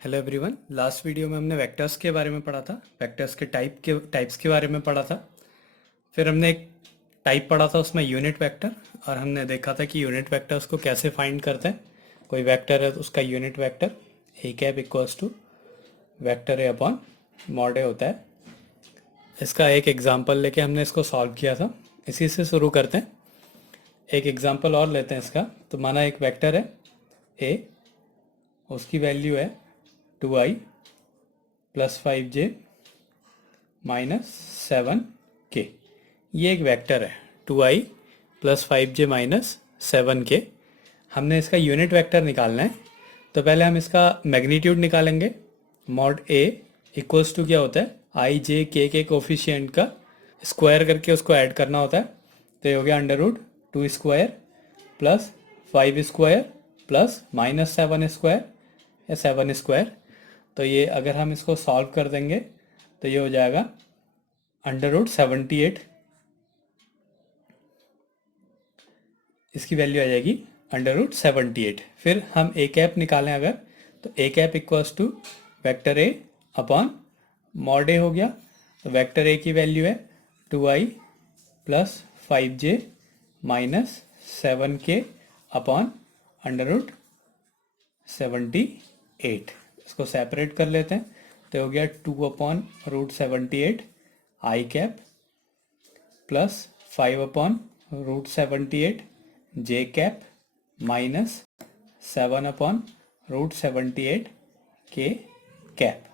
Hello everyone. Last video में हमने vectors के बारे में पढ़ा था, वेक्टर्स के टाइप्स के बारे में पढ़ा था। फिर हमने एक टाइप पढ़ा था उसमें यूनिट वेक्टर, और हमने देखा था कि यूनिट वेक्टर्स को कैसे फाइंड करते हैं। कोई वेक्टर है तो उसका unit vector A cap equals to vector A upon mod A होता है। इसका एक एग्जांपल लेके हमने इसको सॉल्व किया था, इसी से शुरू करते हैं। एक एग्जांपल और लेते हैं इसका। तो माना एक वेक्टर है ए, उसकी वैल्यू है 2i plus 5j minus 7k। ये एक वेक्टर है 2i plus 5j minus 7k। हमने इसका यूनिट वेक्टर निकालना है, तो पहले हम इसका मैग्नीट्यूड निकालेंगे। मॉड a इक्वल्स टू क्या होता है, आई जे के कोफिशिएंट का स्क्वायर करके उसको ऐड करना होता है। तो ये हो गया under root 2 square plus 5 square plus minus 7 square या 7 स्क्वायर। तो ये अगर हम इसको सॉल्व कर देंगे तो ये हो जाएगा अंडर रूट 78। इसकी वैल्यू आ जाएगी अंडर रूट 78। फिर हम ए कैप निकालें अगर, तो A cap equals to vector A upon mod A हो गया। तो वैक्टर ए की वैल्यू है 2i plus 5j minus 7k upon under root 78। इसको सेपरेट कर लेते हैं, तो हो गया 2 अपॉन रूट 78 आई कैप प्लस 5 अपॉन रूट 78 जे कैप माइनस 7 अपॉन रूट 78 के कैप।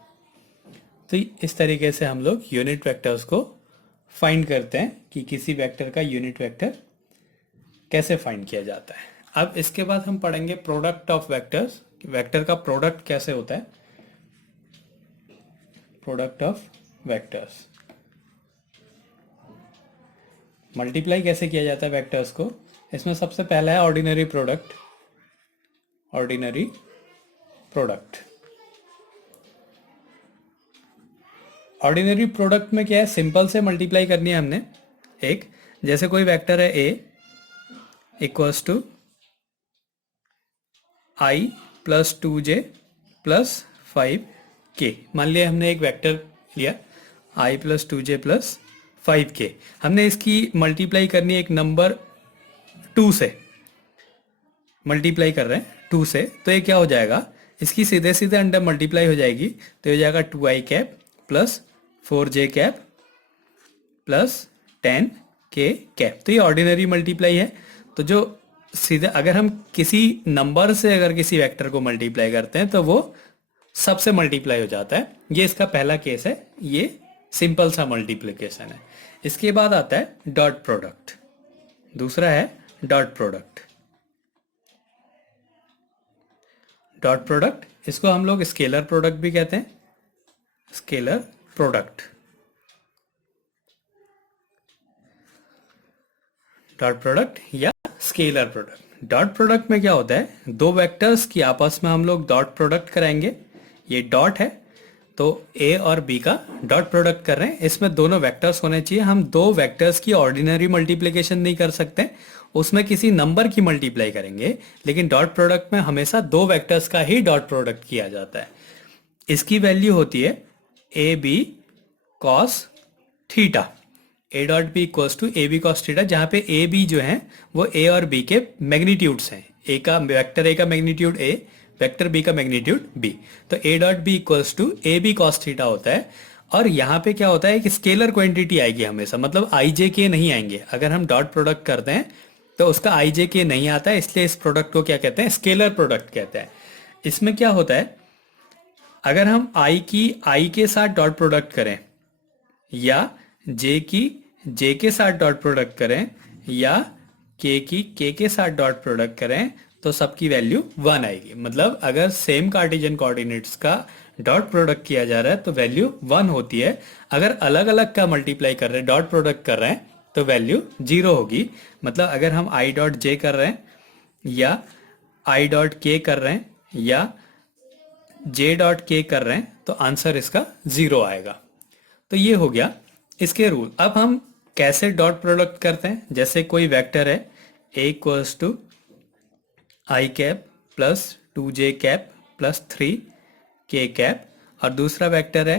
तो इस तरीके से हम लोग यूनिट वेक्टर्स को फाइंड करते हैं कि किसी वेक्टर का यूनिट वेक्टर कैसे फाइंड किया जाता है। अब इसके बाद हम पढ़ेंगे प्रोडक्ट ऑफ वेक्टर्स। वेक्टर का प्रोडक्ट कैसे होता है, प्रोडक्ट ऑफ वेक्टर्स। मल्टीप्लाई कैसे किया जाता है वेक्टर्स को। इसमें सबसे पहला है ordinary product. Ordinary product, ordinary product में क्या है, सिंपल से मल्टीप्लाई करनी है हमने। एक जैसे कोई वेक्टर है ए equals to I plus 2j plus 5k। मान लिया हमने एक वेक्टर लिया i plus 2j plus 5k। हमने इसकी मल्टीप्लाई करनी है एक नंबर 2 से, मल्टीप्लाई कर रहे हैं 2 से। तो ये क्या हो जाएगा, इसकी सीधे सीधे अंडर मल्टीप्लाई हो जाएगी। तो हो जाएगा 2i cap plus 4j cap plus 10k cap. तो ये ऑर्डिनरी मल्टीप्लाई है। तो जो सीधे अगर हम किसी नंबर से अगर किसी वेक्टर को मल्टीप्लाई करते हैं तो वो सबसे मल्टीप्लाई हो जाता है। ये इसका पहला केस है, ये सिंपल सा मल्टीप्लिकेशन है। इसके बाद आता है डॉट प्रोडक्ट। दूसरा है डॉट प्रोडक्ट। डॉट प्रोडक्ट, इसको हम लोग स्केलर प्रोडक्ट भी कहते हैं, स्केलर प्रोडक्ट। डॉट प्रोडक्ट या स्केलर प्रोडक्ट। डॉट प्रोडक्ट में क्या होता है, दो वेक्टर्स की आपस में हम लोग डॉट प्रोडक्ट कराएंगे। ये डॉट है तो ए और बी का डॉट प्रोडक्ट कर रहे हैं। इसमें दोनों वेक्टर्स होने चाहिए। हम दो वेक्टर्स की ऑर्डिनरी मल्टीप्लिकेशन नहीं कर सकते, उसमें किसी नंबर की मल्टीप्लाई करेंगे। लेकिन डॉट प्रोडक्ट में हमेशा दो वेक्टर्स का ही डॉट प्रोडक्ट किया जाता है। इसकी वैल्यू होती है A B cos theta. A dot B equals to A B cos theta, जहां पे ए बी जो है वो ए और बी के मैग्नीट्यूड्स हैं। ए का वेक्टर ए का मैग्नीट्यूड ए, वेक्टर बी का मैग्नीट्यूड बी। तो A dot B equals to A B cos theta होता है। और यहाँ पे क्या होता है कि स्केलर क्वांटिटी आएगी हमेशा, मतलब आई जे के नहीं आएंगे। अगर हम डॉट प्रोडक्ट करते हैं तो उसका आई जे के नहीं आता है, इसलिए इस प्रोडक्ट को क्या कहते हैं, स्केलर प्रोडक्ट कहते हैं। इसमें क्या होता है, अगर हम आई के साथ डॉट प्रोडक्ट करें या जे की जे के साथ डॉट प्रोडक्ट करें या के की के साथ डॉट प्रोडक्ट करें तो सबकी वैल्यू 1 आएगी। मतलब अगर सेम कार्टेशियन कोऑर्डिनेट्स का डॉट प्रोडक्ट किया जा रहा है तो वैल्यू 1 होती है। अगर अलग अलग का मल्टीप्लाई कर रहे हैं, डॉट प्रोडक्ट कर रहे हैं, तो वैल्यू 0 होगी। मतलब अगर हम आई डॉट जे कर रहे हैं या आई डॉट के कर रहे हैं या जे डॉट के कर रहे हैं तो आंसर इसका 0 आएगा। तो ये हो गया इसके रूल। अब हम कैसे डॉट प्रोडक्ट करते हैं, जैसे कोई वेक्टर है ए equals to i cap plus 2j cap plus 3 k cap, और दूसरा वेक्टर है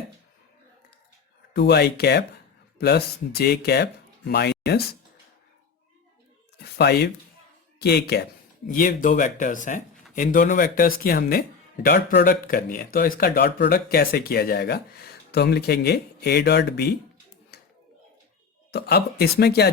2i cap plus j cap minus 5k cap. ये दो वेक्टर्स हैं, इन दोनों वेक्टर्स की हमने डॉट प्रोडक्ट करनी है। तो इसका डॉट प्रोडक्ट कैसे किया जाएगा, तो हम लिखेंगे a डॉट बी। तो अब इसमें क्या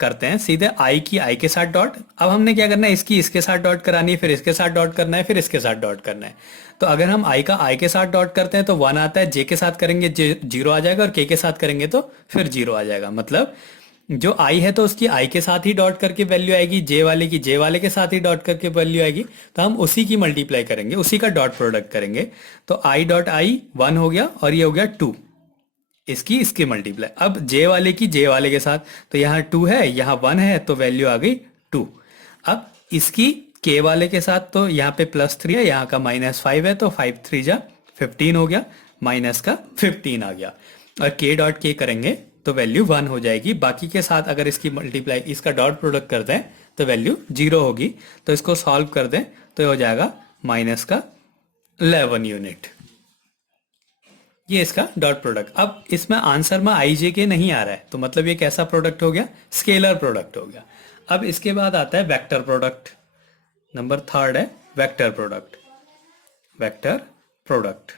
करते हैं, सीधे i की i के साथ डॉट। अब हमने क्या करना है, इसकी इसके साथ डॉट करानी है, फिर इसके साथ डॉट करना है, फिर इसके साथ डॉट करना है। तो अगर हम i का i के साथ डॉट करते हैं तो 1 आता है, j के साथ करेंगे जीरो आ जाएगा, और k के साथ करेंगे तो फिर जीरो आ जाएगा। मतलब जो i है तो उसकी i के साथ ही डॉट करके वैल्यू आएगी, j वाले की j वाले के साथ ही डॉट करके वैल्यू आएगी। तो हम उसी की मल्टीप्लाई करेंगे, उसी का डॉट प्रोडक्ट करेंगे। तो i डॉट i 1 हो गया, और ये हो गया 2, इसकी मल्टीप्लाई। अब j वाले की j वाले के साथ, तो यहाँ 2 है, यहाँ 1 है, तो वैल्यू आ गई 2। अब इसकी k वाले के साथ, तो यहाँ पे +3 है, यहाँ का -5 है, तो 5 3 जा 15 हो गया, माइनस का 15 आ गया। और k डॉट k करेंगे तो वैल्यू 1 हो जाएगी। बाकी के साथ अगर इसकी मल्टीप्लाई, इसका डॉट प्रोडक्ट कर दें तो वैल्यू 0 होगी। तो इसको सॉल्व कर दें तो हो जाएगा माइनस का 11 यूनिट। ये इसका डॉट प्रोडक्ट। अब इसमें आंसर में आई जे के नहीं आ रहा है, तो मतलब ये कैसा प्रोडक्ट हो गया, स्केलर प्रोडक्ट हो गया। अब इसके बाद आता है वेक्टर प्रोडक्ट। नंबर 3 है वेक्टर प्रोडक्ट। वेक्टर प्रोडक्ट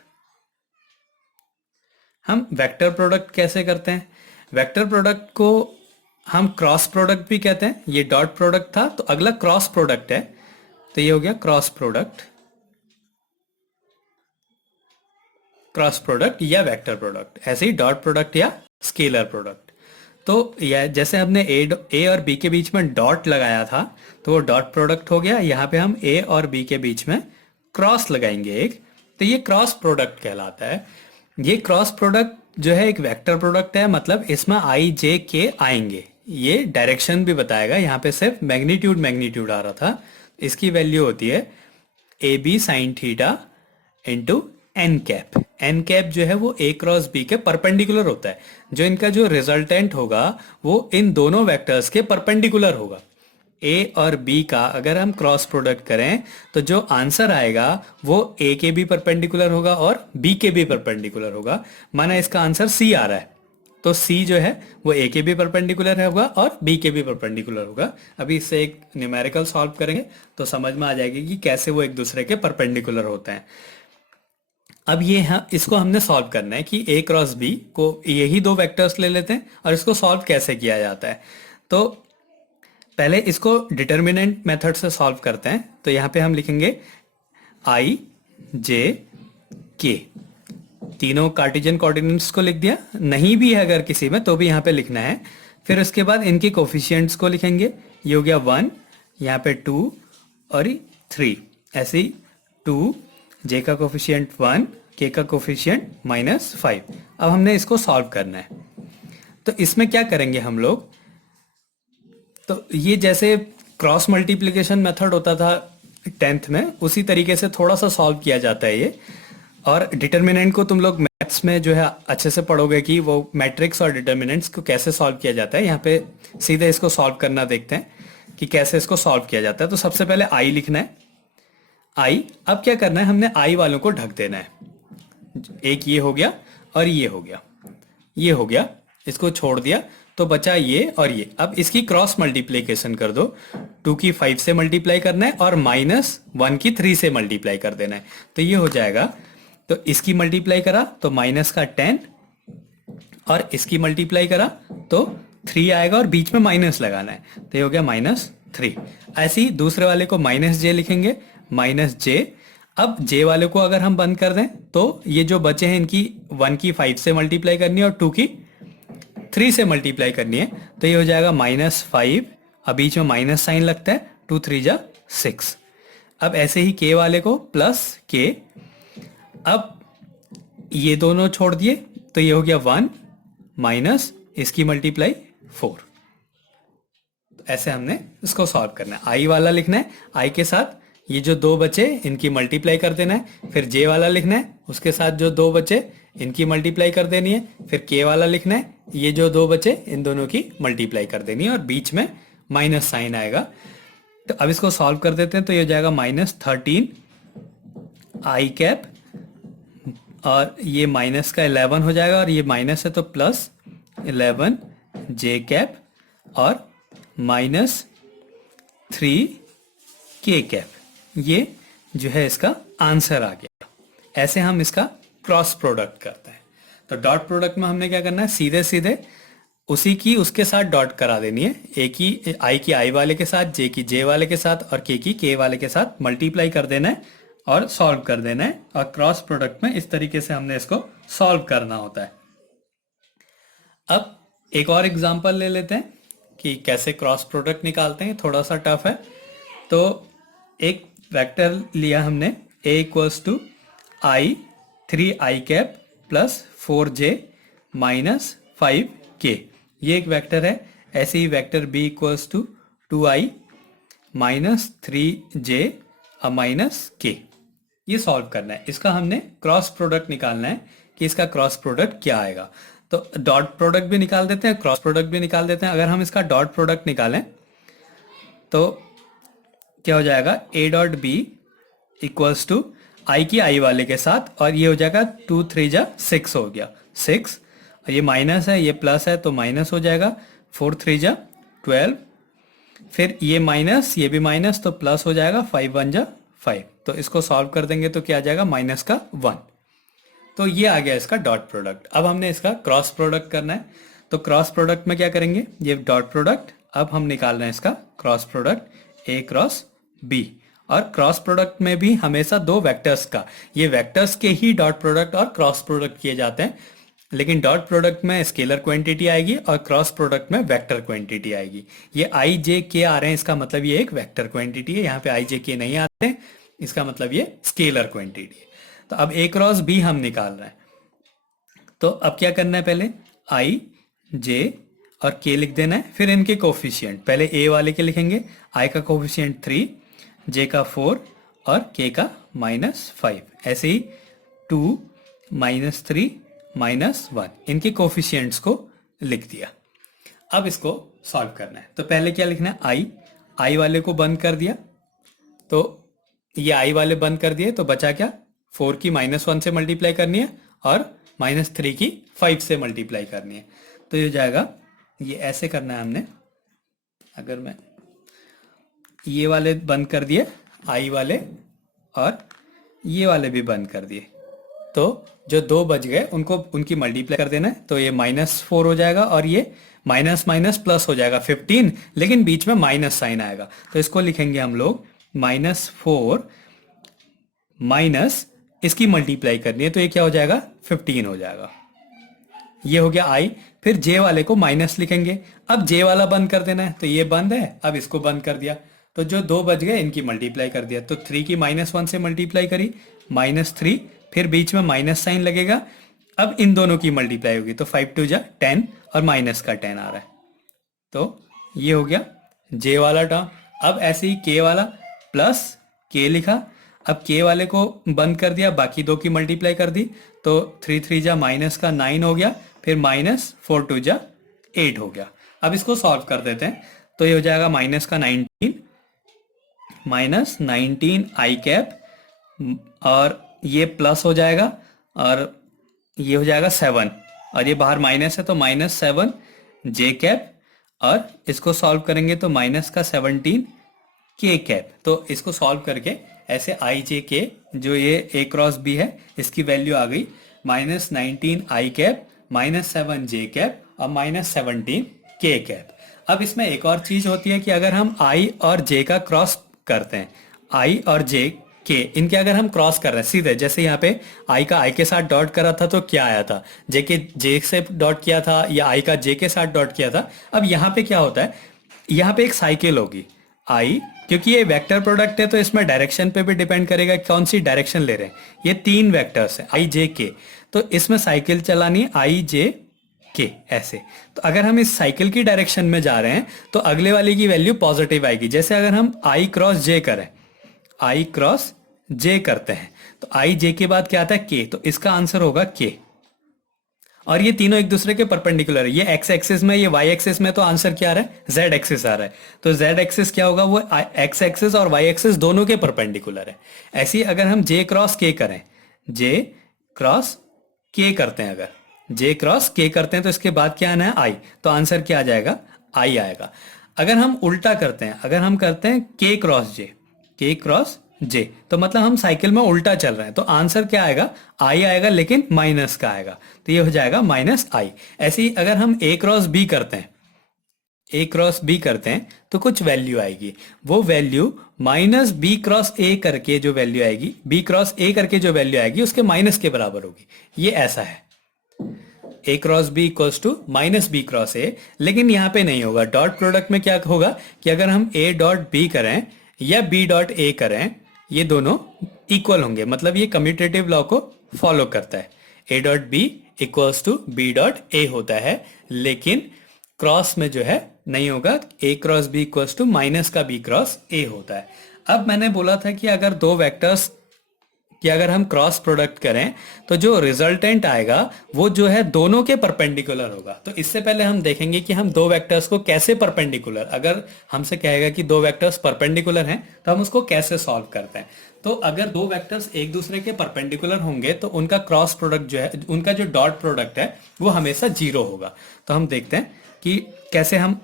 हम वेक्टर प्रोडक्ट कैसे करते हैं, वेक्टर प्रोडक्ट को हम क्रॉस प्रोडक्ट भी कहते हैं। ये डॉट प्रोडक्ट था, तो अगला क्रॉस प्रोडक्ट है, तो ये हो गया क्रॉस प्रोडक्ट। क्रॉस प्रोडक्ट या वेक्टर प्रोडक्ट, ऐसे ही डॉट प्रोडक्ट या स्केलर प्रोडक्ट। तो यह जैसे हमने ए और बी के बीच में डॉट लगाया था, तो वो डॉट प्रोडक्ट हो गया। यहाँ पे हम ए और बी के बीच में क्रॉस लगाएंगे एक, तो ये क्रॉस प्रोडक्ट कहलाता है। ये क्रॉस प्रोडक्ट जो है एक वेक्टर प्रोडक्ट है, मतलब इसमें आई जे के आएंगे। ये डायरेक्शन भी बताएगा, यहाँ पे सिर्फ मैग्नीट्यूड आ रहा था। इसकी वैल्यू होती है A B sine theta into N cap. N cap जो है वो ए क्रॉस बी के परपेंडिकुलर होता है। जो इनका जो रिजल्टेंट होगा वो इन दोनों वेक्टर्स के परपेंडिकुलर होगा। ए और बी का अगर हम क्रॉस प्रोडक्ट करें तो जो आंसर आएगा वो ए के भी परपेंडिकुलर होगा और बी के भी परपेंडिकुलर होगा। माना इसका आंसर सी आ रहा है, तो सी जो है वो ए के भी परपेंडिकुलर होगा और बी के भी परपेंडिकुलर होगा। अभी इससे एक न्यूमेरिकल सॉल्व करेंगे तो समझ में आ जाएगी कि कैसे वो एक दूसरे के परपेंडिकुलर होते हैं। अब ये इसको हमने सॉल्व करना है कि ए क्रॉस बी को, यही दो वेक्टर्स ले लेते हैं और इसको सॉल्व कैसे किया जाता है। तो पहले इसको डिटर्मिनेंट मेथड से सॉल्व करते हैं। तो यहाँ पे हम लिखेंगे आई जे के, तीनों कार्टेशियन कोऑर्डिनेट्स को लिख दिया। नहीं भी है अगर किसी में तो भी यहाँ पे लिखना है। फिर उसके बाद इनके कोफिशिएंट्स को लिखेंगे। ये हो गया 1, यहाँ पे 2 और 3, ऐसे ही 2, जे का कोफिशिएंट 1, के का कोफिशिएंट -5। अब हमने इसको सॉल्व करना है। तो इसमें क्या करेंगे हम लोग, तो ये जैसे क्रॉस मल्टीप्लिकेशन मेथड होता था 10th में, उसी तरीके से थोड़ा सा सॉल्व किया जाता है ये। और डिटर्मिनेंट को तुम लोग मैथ्स में जो है अच्छे से पढ़ोगे कि वो मैट्रिक्स और डिटर्मिनेंट्स को कैसे सॉल्व किया जाता है। यहाँ पे सीधे इसको सॉल्व करना देखते हैं कि कैसे इसको सॉल्व किया जाता है। तो सबसे पहले आई लिखना है, आई। अब क्या करना है, हमने आई वालों को ढक देना है। एक ये हो गया और ये हो गया, ये हो गया, इसको छोड़ दिया तो बचा ये और ये। अब इसकी क्रॉस मल्टीप्लिकेशन कर दो। 2 की 5 से मल्टीप्लाई करना है और -1 की 3 से मल्टीप्लाई कर देना है, तो ये हो जाएगा। तो इसकी मल्टीप्लाई करा तो माइनस का 10, और इसकी मल्टीप्लाई करा तो 3 आएगा और बीच में माइनस लगाना है, तो ये हो गया -3। ऐसे ही दूसरे वाले को -j लिखेंगे, -j। अब j वाले को अगर हम बंद कर दें तो ये जो बचे हैं इनकी 1 की 5 से मल्टीप्लाई करनी है और 2 की 3 से मल्टीप्लाई करनी है, तो ये हो जाएगा -5। अब बीच में माइनस साइन लगता है, 2 3 जा 6। अब ऐसे ही k वाले को +k। अब ये दोनों छोड़ दिए तो ये हो गया 1 माइनस इसकी मल्टीप्लाई 4। ऐसे हमने इसको सॉल्व करना है। आई वाला लिखना है, आई के साथ ये जो दो बचे इनकी मल्टीप्लाई कर देना है। फिर जे वाला लिखना है, उसके साथ जो दो बचे इनकी मल्टीप्लाई कर देनी है। फिर के वाला लिखना है, ये जो दो बचे इन दोनों की मल्टीप्लाई कर देनी है और बीच में माइनस साइन आएगा। तो अब इसको सॉल्व कर देते हैं, तो ये हो जाएगा -13 आई कैप और ये माइनस का 11 हो जाएगा और ये माइनस है तो प्लस 11 जे कैप और माइनस 3 के कैप। ये जो है इसका आंसर आ गया। ऐसे हम इसका क्रॉस प्रोडक्ट करते हैं। तो डॉट प्रोडक्ट में हमने क्या करना है, सीधे सीधे उसी की उसके साथ डॉट करा देनी है। ए की आई की आई वाले के साथ, जे की जे वाले के साथ और के की के वाले के साथ मल्टीप्लाई कर देना है और सॉल्व कर देना है। और क्रॉस प्रोडक्ट में इस तरीके से हमने इसको सॉल्व करना होता है। अब एक और एग्जांपल ले लेते हैं कि कैसे क्रॉस प्रोडक्ट निकालते हैं। थोड़ा सा टफ है। तो एक वेक्टर लिया हमने, a equals to i 3i cap plus 4j minus 5k। ये एक वेक्टर है। ऐसे ही vector b equals to 2i minus 3j minus k। ये सॉल्व करना है। इसका हमने क्रॉस प्रोडक्ट निकालना है कि इसका क्रॉस प्रोडक्ट क्या आएगा। तो डॉट प्रोडक्ट भी निकाल देते हैं, क्रॉस प्रोडक्ट भी निकाल देते हैं। अगर हम इसका डॉट प्रोडक्ट निकालें तो क्या हो जाएगा, a dot B equals to i की आई वाले के साथ और ये हो जाएगा 2 3 जा 6 हो गया 6। और ये माइनस है, ये प्लस है तो माइनस हो जाएगा 4 3 जा 12। फिर ये माइनस, ये भी माइनस तो प्लस हो जाएगा 5 1 जा 5। तो इसको सॉल्व कर देंगे तो क्या आ जाएगा, माइनस का 1। तो ये आ गया इसका डॉट प्रोडक्ट। अब हमने इसका क्रॉस प्रोडक्ट करना है। तो क्रॉस प्रोडक्ट में क्या करेंगे, ये डॉट प्रोडक्ट। अब हम निकाल रहे हैं इसका cross product A cross B. और क्रॉस प्रोडक्ट में भी हमेशा दो वेक्टर्स का, ये वेक्टर्स के ही डॉट प्रोडक्ट और क्रॉस प्रोडक्ट किए जाते हैं। लेकिन डॉट प्रोडक्ट में स्केलर क्वांटिटी आएगी और क्रॉस प्रोडक्ट में वेक्टर क्वांटिटी आएगी। ये आई जे के आ रहे हैं, इसका मतलब ये एक वेक्टर क्वांटिटी है। यहाँ पे आई जे के नहीं आते हैं, इसका मतलब ये स्केलर क्वांटिटी है। तो अब ए क्रॉस बी हम निकाल रहे हैं। तो अब क्या करना है, पहले आई जे और के लिख देना है। फिर इनके कोफिशिएंट, पहले ए वाले के लिखेंगे, आई का कोफिशिएंट 3, जे का 4 और के का -5। ऐसे ही 2 -3 -1 इनके कोफिशिएंट्स को लिख दिया। अब इसको सॉल्व करना है। तो पहले क्या लिखना है, आई वाले को बंद कर दिया। तो ये आई वाले बंद कर दिए तो बचा क्या, 4 की -1 से मल्टीप्लाई करनी है और -3 की 5 से मल्टीप्लाई करनी है। तो ये हो जाएगा, ये ऐसे करना है हमने। अगर मैं ये वाले बंद कर दिए आई वाले और ये वाले भी बंद कर दिए, तो जो दो बच गए उनको उनकी मल्टीप्लाई कर देना है। तो ये -4 हो जाएगा और ये माइनस माइनस प्लस हो जाएगा 15, लेकिन बीच में माइनस साइन आएगा। तो इसको लिखेंगे हम लोग -4 माइनस इसकी मल्टीप्लाई करनी है तो ये क्या हो जाएगा, 15 हो जाएगा। ये हो गया आई। फिर जे वाले को माइनस लिखेंगे। अब जे वाला बंद कर देना है, तो ये बंद है, अब इसको बंद कर दिया। तो जो दो बच गए इनकी मल्टीप्लाई कर दिया। तो 3 की -1 से मल्टीप्लाई करी, -3, फिर बीच में माइनस साइन लगेगा। अब इन दोनों की मल्टीप्लाई होगी तो 5 2 जा 10 और माइनस का 10 आ रहा है। तो ये हो गया जे वाला टर्म। अब ऐसे ही के वाला प्लस के लिखा। अब के वाले को बंद कर दिया, बाकी दो की मल्टीप्लाई कर दी। तो 3 3 जा माइनस का 9 हो गया, फिर -4 2 जा 8 हो गया। अब इसको सॉल्व कर देते हैं। तो ये हो जाएगा माइनस का 19 -19 आई कैप और ये प्लस हो जाएगा और ये हो जाएगा 7 और ये बाहर माइनस है तो -7 जे कैप और इसको सॉल्व करेंगे तो माइनस का 17 के कैप। तो इसको सॉल्व करके ऐसे आई जे के जो ये ए क्रॉस बी है इसकी वैल्यू आ गई -19 आई कैप -7 जे कैप और -17 के कैप। अब इसमें एक और चीज होती है कि अगर हम आई और जे का क्रॉस करते हैं, आई और जे के इनके अगर हम क्रॉस कर रहे हैं सीधे, जैसे यहाँ पे आई का आई के साथ डॉट करा था तो क्या आया था, जे के जे से डॉट किया था या आई का जे के साथ डॉट किया था। अब यहाँ पे क्या होता है, यहाँ पे एक साइकिल होगी आई, क्योंकि ये वेक्टर प्रोडक्ट है तो इसमें डायरेक्शन पे भी डिपेंड करेगा कौन सी डायरेक्शन ले रहे हैं। ये 3 वेक्टर्स है आई जे के, तो इसमें साइकिल चलानी आई जे के ऐसे। तो अगर हम इस साइकिल की डायरेक्शन में जा रहे हैं तो अगले वाली की वैल्यू पॉजिटिव आएगी। जैसे अगर हम आई क्रॉस जे करें, आई क्रॉस जे करते हैं तो आई जे के बाद क्या आता है के, तो इसका आंसर होगा के। और ये तीनों एक दूसरे के परपेंडिकुलर है। ये एक्स एक्सिस में, ये वाई एक्सिस में, तो आंसर क्या आ रहा है, जेड एक्सिस आ रहा है। तो जेड एक्सिस क्या होगा, वो एक्स एक्सिस और वाई एक्सिस दोनों के परपेंडिकुलर है। ऐसे ही अगर हम जे क्रॉस के करें, जे क्रॉस के करते हैं, अगर जे क्रॉस के करते हैं तो इसके बाद क्या आना है, आई, तो आंसर क्या आ जाएगा, आई आएगा। अगर हम उल्टा करते हैं, अगर हम करते हैं के क्रॉस जे, के क्रॉस जे, तो मतलब हम साइकिल में उल्टा चल रहे हैं, तो आंसर क्या आएगा, आई आएगा, लेकिन माइनस का आएगा, तो ये हो जाएगा माइनस आई। ऐसे ही अगर हम ए क्रॉस बी करते हैं, ए क्रॉस बी करते हैं तो कुछ वैल्यू आएगी, वो value minus B cross A करके जो वैल्यू आएगी, बी क्रॉस ए करके जो वैल्यू आएगी उसके माइनस के बराबर होगी। ये ऐसा है, ए cross b equals to minus B cross a, लेकिन यहाँ पे नहीं होगा। डॉट प्रोडक्ट में क्या होगा कि अगर हम ए डॉट बी करें या बी डॉट ए करें, ये दोनों इक्वल होंगे, मतलब ये कम्यूटेटिव लॉ को फॉलो करता है। ए dot B equals to b dot a होता है, लेकिन क्रॉस में जो है नहीं होगा, a cross b equals to minus का बी क्रॉस ए होता है। अब मैंने बोला था कि अगर दो वेक्टर्स कि अगर हम क्रॉस प्रोडक्ट करें तो जो रिजल्टेंट आएगा वो जो है दोनों के परपेंडिकुलर होगा। तो इससे पहले हम देखेंगे कि हम दो वेक्टर्स को कैसे परपेंडिकुलर, अगर हमसे कहेगा कि दो वेक्टर्स परपेंडिकुलर हैं तो हम उसको कैसे सॉल्व करते हैं। तो अगर दो वेक्टर्स एक दूसरे के परपेंडिकुलर होंगे तो उनका क्रॉस प्रोडक्ट जो है, उनका जो डॉट प्रोडक्ट है वो हमेशा जीरो होगा। तो हम देखते हैं कि कैसे हम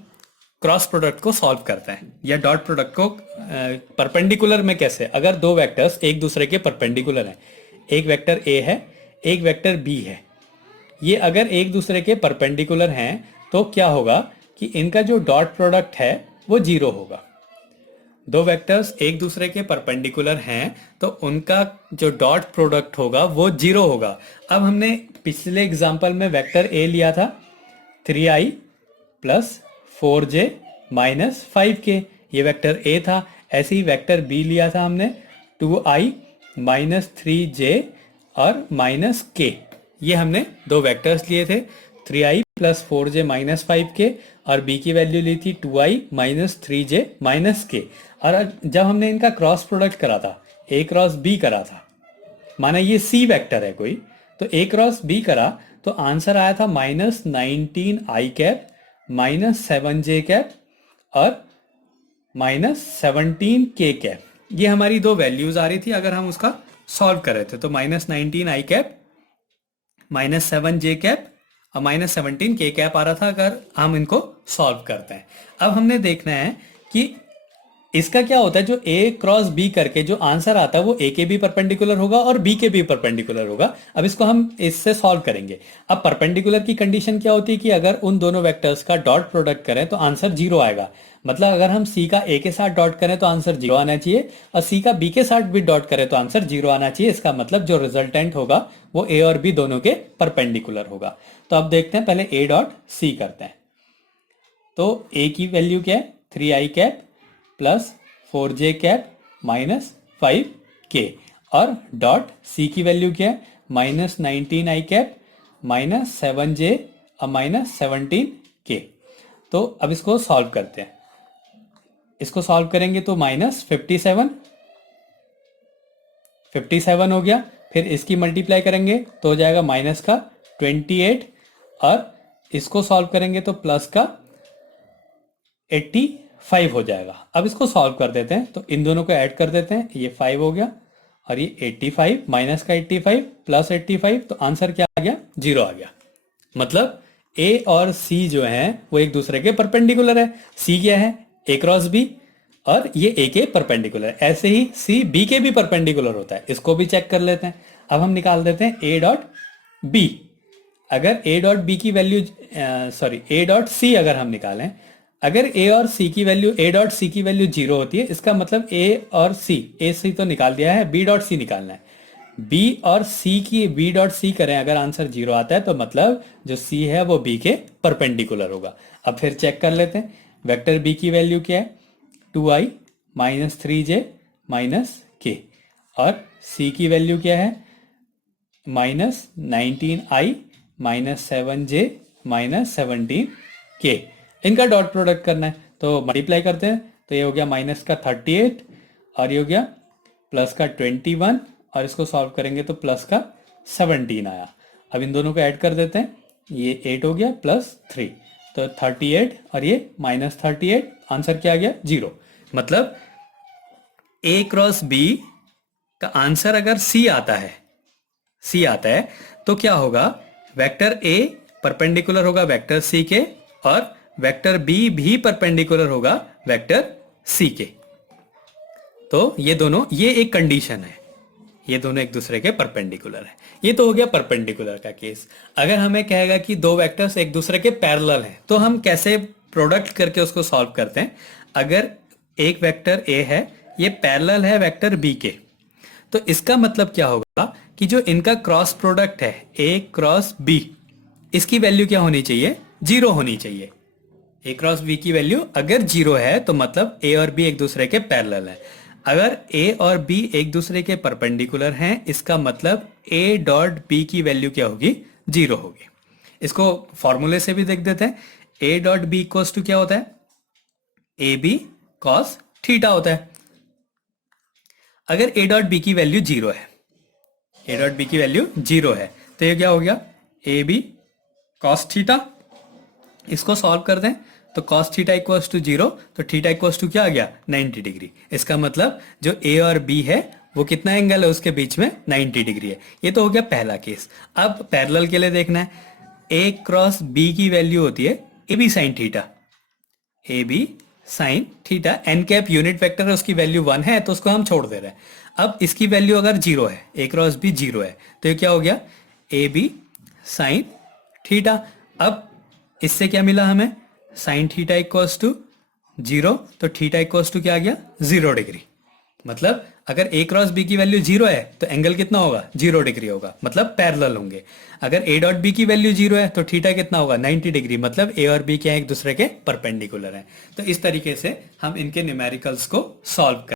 क्रॉस प्रोडक्ट को सॉल्व करते हैं या डॉट प्रोडक्ट को परपेंडिकुलर में कैसे। अगर दो वेक्टर्स एक दूसरे के परपेंडिकुलर हैं, एक वेक्टर ए है, एक वेक्टर बी है, ये अगर एक दूसरे के परपेंडिकुलर हैं तो क्या होगा कि इनका जो डॉट प्रोडक्ट है वो जीरो होगा। दो वेक्टर्स एक दूसरे के परपेंडिकुलर हैं तो उनका जो डॉट प्रोडक्ट होगा वो जीरो होगा। अब हमने पिछले एग्जांपल में वेक्टर ए लिया था 3i plus 4j minus 5k, ये वेक्टर ए था। ऐसे ही वेक्टर बी लिया था हमने 2i माइनस 3j और माइनस k, ये हमने दो वेक्टर्स लिए थे 3i plus 4j minus 5k, और b की वैल्यू ली थी 2i minus 3j minus k। और जब हमने इनका क्रॉस प्रोडक्ट करा था, a क्रॉस b करा था, माना ये c वेक्टर है कोई, तो a क्रॉस b करा तो आंसर आया था minus 19i cap minus 7j cap और माइनस 17k कैप। ये हमारी दो वैल्यूज आ रही थी अगर हम उसका सॉल्व कर रहे थे। तो minus 19i cap minus 7j cap और माइनस 17k कैप आ रहा था अगर हम इनको सॉल्व करते हैं। अब हमने देखना है कि इसका क्या होता है, जो ए क्रॉस बी करके जो आंसर आता है वो ए के भी परपेंडिकुलर होगा और बी के भी परपेंडिकुलर होगा। अब इसको हम इससे सॉल्व करेंगे। अब परपेंडिकुलर की कंडीशन क्या होती है कि अगर उन दोनों वेक्टर्स का डॉट प्रोडक्ट करें तो आंसर जीरो आएगा। मतलब अगर हम सी का ए के साथ डॉट करें तो आंसर जीरो आना चाहिए, और सी का बी के साथ भी डॉट करें तो आंसर जीरो आना चाहिए। इसका मतलब जो रिजल्टेंट होगा वो ए और बी दोनों के परपेंडिकुलर होगा। तो अब देखते हैं, पहले ए डॉट सी करते हैं। तो ए की वैल्यू क्या है 3i cap plus 4j cap minus 5k, और डॉट सी की वैल्यू क्या है minus 19i cap minus 7j और माइनस 17k। तो अब इसको सॉल्व करते हैं। इसको सॉल्व करेंगे तो माइनस 57 हो गया। फिर इसकी मल्टीप्लाई करेंगे तो हो जाएगा माइनस का 28, और इसको सॉल्व करेंगे तो प्लस का 85 हो जाएगा। अब इसको सॉल्व कर देते हैं, तो इन दोनों को ऐड कर देते हैं, ये 5 हो गया और ये 85 माइनस का 85 प्लस 85, तो आंसर क्या आ गया, जीरो आ गया। मतलब ए और सी जो है वो एक दूसरे के परपेंडिकुलर है। सी क्या है ए क्रॉस बी, और ये ए के परपेंडिकुलर। ऐसे ही सी बी के भी परपेंडिकुलर होता है, इसको भी चेक कर लेते हैं। अब हम निकाल देते हैं ए डॉट बी। अगर ए डॉट बी की वैल्यू ए डॉट सी अगर हम निकालें, अगर ए और सी की वैल्यू ए डॉट सी की वैल्यू जीरो होती है, इसका मतलब ए और सी, ए सी तो निकाल दिया है, बी डॉट सी निकालना है। बी और सी की बी डॉट सी करें, अगर आंसर जीरो आता है तो मतलब जो सी है वो बी के परपेंडिकुलर होगा। अब फिर चेक कर लेते हैं, वेक्टर बी की वैल्यू क्या है 2i minus 3j minus k, और सी की वैल्यू क्या है minus 19i minus 7j minus 17k। इनका डॉट प्रोडक्ट करना है तो मल्टीप्लाई करते हैं, तो ये हो गया माइनस का 38 और ये हो गया प्लस का 21, और इसको सॉल्व करेंगे तो प्लस का 17 आया। अब इन दोनों को ऐड कर देते हैं, ये 8 हो गया प्लस 3, तो 38 और ये माइनस 38, आंसर क्या आ गया जीरो। मतलब ए क्रॉस बी का आंसर अगर सी आता है सी आता है, तो क्या होगा, वेक्टर ए परपेंडिकुलर होगा वेक्टर सी के और वेक्टर बी भी परपेंडिकुलर होगा वेक्टर सी के। तो ये दोनों, ये एक कंडीशन है, ये दोनों एक दूसरे के परपेंडिकुलर है। ये तो हो गया परपेंडिकुलर का केस। अगर हमें कहेगा कि दो वेक्टर्स एक दूसरे के पैरेलल हैं, तो हम कैसे प्रोडक्ट करके उसको सॉल्व करते हैं। अगर एक वेक्टर ए है, ये पैरेलल है वेक्टर बी के, तो इसका मतलब क्या होगा कि जो इनका क्रॉस प्रोडक्ट है ए क्रॉस बी, इसकी वैल्यू क्या होनी चाहिए, जीरो होनी चाहिए। ए क्रॉस बी की वैल्यू अगर जीरो है तो मतलब ए और बी एक दूसरे के पैरेलल है। अगर ए और बी एक दूसरे के परपेंडिकुलर हैं, इसका मतलब ए डॉट बी की वैल्यू क्या होगी, जीरो होगी। इसको फॉर्मूले से भी देख देते हैं। A dot B equals to क्या होता है, ए बी कॉस थीटा होता है। अगर ए डॉट बी की वैल्यू जीरो है, ए डॉट बी की वैल्यू जीरो है, तो ये क्या हो गया, ए बी कॉस थीटा। इसको सॉल्व कर दें तो cos theta equals to zero, तो थीटा इक्वल्स टू क्या आ गया, 90 डिग्री। इसका मतलब जो ए और बी है वो कितना एंगल है उसके बीच में, 90 डिग्री है। ये तो हो गया पहला केस। अब पैरेलल के लिए देखना है, ए क्रॉस बी की वैल्यू होती है A B sine theta, A B sine theta. N cap unit vector है, उसकी वैल्यू 1 है तो उसको हम छोड़ दे रहे हैं। अब इसकी वैल्यू अगर जीरो है, ए क्रॉस बी जीरो है, तो ये क्या हो गया, ए बी साइन थीटा। अब इससे क्या मिला हमें, sine theta equals to zero, तो थीटा इक्वल्स टू क्या आ गया, 0 डिग्री। मतलब अगर ए क्रॉस बी की वैल्यू जीरो है तो एंगल कितना होगा, 0 डिग्री होगा, मतलब पैरेलल होंगे। अगर ए डॉट बी की वैल्यू जीरो है तो थीटा कितना होगा, 90 डिग्री, मतलब ए और बी क्या है, एक दूसरे के परपेंडिकुलर है। तो इस तरीके से हम इनके न्यूमेरिकल्स को सॉल्व कर